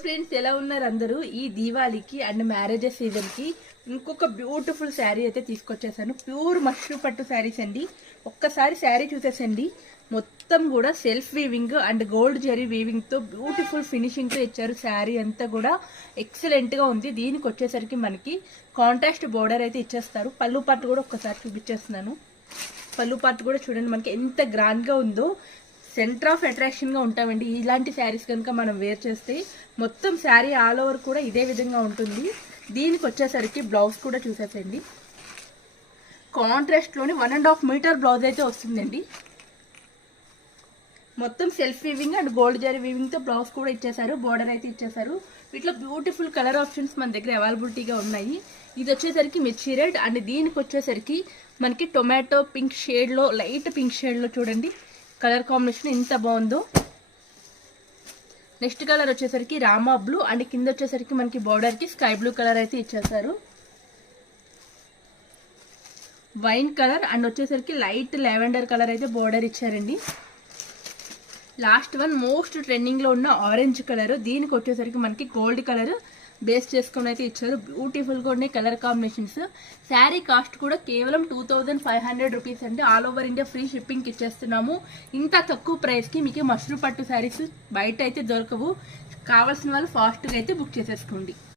Friends ఎలా ఉన్నారు అందరూ? ఈ దీవాళికి అండ్ మ్యారేజెస్ సీజన్ కి ఇంకొక బ్యూటిఫుల్ శారీ అయితే తీసుకొచ్చేసాను. ప్యూర్ మష్రూ పట్టు శారీస్ అండి. ఒక్కసారి శారీ చూసేసండి. మొత్తం కూడా self weaving and gold zari weaving తో బ్యూటిఫుల్ ఫినిషింగ్ తో ఇచ్చారు. శారీ అంతా కూడా ఎక్సలెంట్ గా ఉంది. దీనికి వచ్చేసరికి మనకి కాంట్రాస్ట్ బోర్డర్ అయితే ఇచ్చేస్తారు. పళ్ళు పార్ట్ కూడా ఒక్కసారి చూపించేస్తున్నాను. పళ్ళు పార్ట్ కూడా చూడండి మనకి ఎంత గ్రాండ్ గా ఉందో. సెంటర్ ఆఫ్ అట్రాక్షన్ గా ఉంటామండి ఇలాంటి శారీస్ కనుక మనం వేర్ చేస్తే. మొత్తం శారీ ఆల్ ఓవర్ కూడా ఇదే విధంగా ఉంటుంది. దీనికి వచ్చేసరికి బ్లౌజ్ కూడా చూసేసండి. కాంట్రాస్ట్ లోని 1.5 మీటర్ బ్లౌజ్ అయితే వస్తుందండి. మొత్తం self weaving and gold zari weaving తో బ్లౌజ్ కూడా ఇచ్చేసారు. బోర్డర్ అయితే ఇచ్చేసారు. వీటిలో బ్యూటిఫుల్ కలర్ ఆప్షన్స్ మన దగ్గర అవైలబిలిటీగా ఉన్నాయి. ఇది వచ్చేసరికి మిర్చి రెడ్ అండ్ దీనికి వచ్చేసరికి మనకి టొమాటో పింక్ షేడ్ లో, లైట్ పింక్ షేడ్ లో చూడండి కలర్ కాంబినేషన్ ఎంత బాగుందో. నెక్స్ట్ కలర్ వచ్చేసరికి రామా బ్లూ అండ్ కింద వచ్చేసరికి మనకి బోర్డర్ కి స్కై బ్లూ కలర్ అయితే ఇచ్చేసారు. వైన్ కలర్ అండ్ వచ్చేసరికి లైట్ లావెండర్ కలర్ అయితే బోర్డర్ ఇచ్చారండి. లాస్ట్ వన్ మోస్ట్ ట్రెండింగ్ లో ఉన్న ఆరెంజ్ కలర్. దీనికి వచ్చేసరికి మనకి గోల్డ్ కలర్ బేస్ చేసుకొని అయితే ఇచ్చారు. బ్యూటిఫుల్ గా ఉన్నాయి కలర్ కాంబినేషన్స్. శారీ కాస్ట్ కూడా కేవలం 2500 రూపీస్ అండి. All over India free shipping ఇచ్చేస్తున్నాము. ఇంత తక్కువ ప్రైస్ కి మీకు మష్రూ పట్టు శారీస్ బయట అయితే దొరకవు. కావాల్సిన వాళ్ళు ఫాస్ట్ గా అయితే బుక్ చేసేసుకోండి.